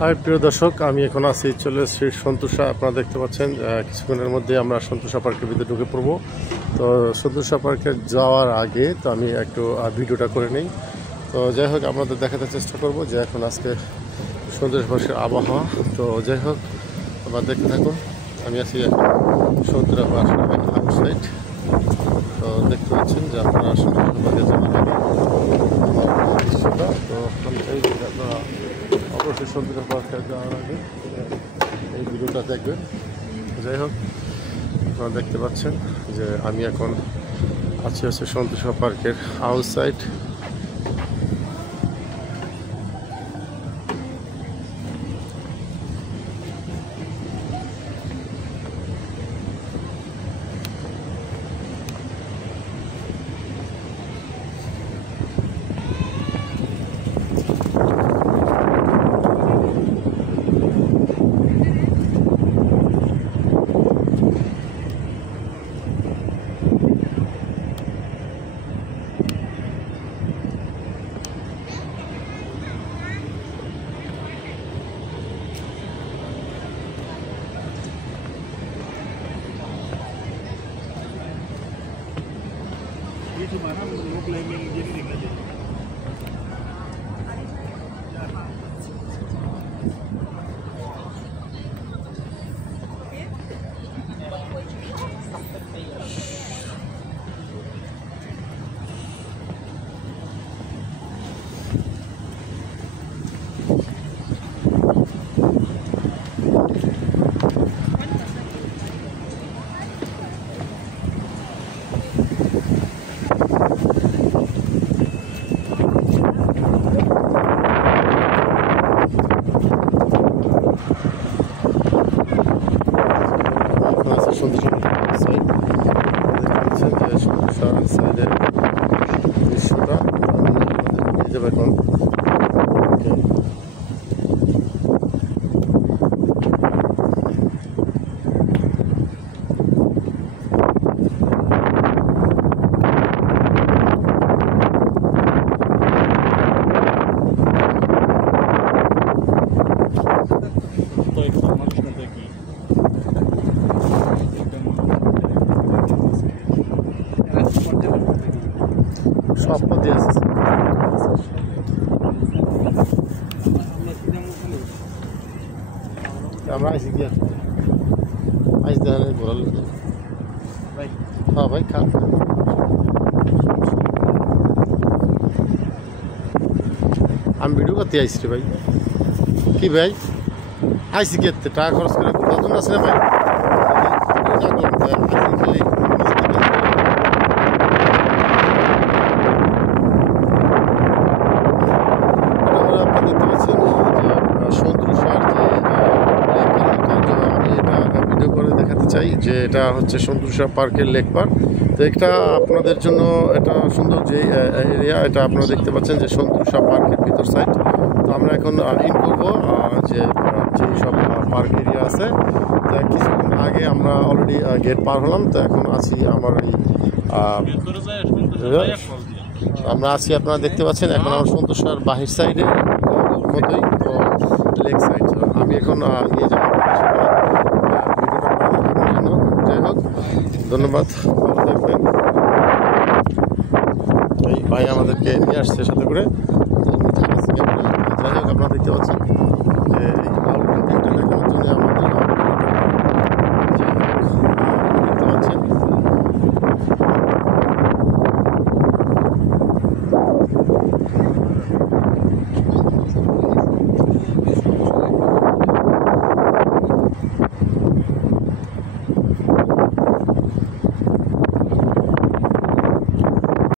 High প্রিয় দর্শক, আমি এখন আছি চলে এসেছি সন্তোষা। আপনারা দেখতে পাচ্ছেন কিছুক্ষণের মধ্যে আমরা সন্তোষা পার্কের ভিতরে ঢুকে পড়বো। তো সন্তোষা পার্কে যাওয়ার আগে তো আমি একটু ভিডিওটা করে নিই। তো যাই হোক, আপনাদের দেখাতে চেষ্টা করব যে এখন আজকে সন্তোষা পার্কের আবহাওয়া। তো যাই হোক, আপনারা দেখতে থাকুন। আমি আছি এখন সন্তোষা পার্কের আউটসাইড। তো দেখতে পাচ্ছেন যে আপনারা সন্তোষা পার্কে যাওয়ার আগে দৃশ্যটা। তো এই যে আপনারা অবশ্যই সন্তোষা পার্কে যাওয়ার আগে এই ভিডিওটা দেখবেন। যাই হোক, আপনারা দেখতে পাচ্ছেন যে আমি এখন আছি হচ্ছে সন্তোষা পার্কের আউটসাইড। ये तुम्हारा लोग क्लाइंबिंग ये नहीं देखना चाहिए। সাইডের দৃশ্যটা নিয়ে যাবে এখন। तो एक समावेश करते हैं कि সব পথে আছে। আমরা আইসি কি আইস দেখালে ঘোরাল भाई হ্যাঁ ভাই খান। আমি ভিডিও করতে আইসি রে ভাই। কি ভাই আইসি কি টাকা খরচ করে কতজন আছে রে ভাই? চাই যে এটা হচ্ছে সন্তোষা পার্কের লেক পার্ক। তো এটা আপনাদের জন্য এটা সুন্দর যে এরিয়া, এটা আপনারা দেখতে পাচ্ছেন যে সন্তোষা পার্কের ভিতর সাইড। তো আমরা এখন ইন করবো যে যেই সব পার্ক এরিয়া আছে। তো কিছুক্ষণ আগে আমরা অলরেডি গেট পার হলাম। তো এখন আছি আমার এই আমরা আছি, আপনারা দেখতে পাচ্ছেন এখন আমার সন্তোষার বাহির সাইডে মতোই তো লেক সাইড। আমি এখন নিয়ে যাবো যাই হোক, ধন্যবাদ, ভালো থাকবেন। এই ভাই আমাদেরকে নিয়ে আসছে সাথে করে। যাই হোক, আপনারা দেখতে পাচ্ছেন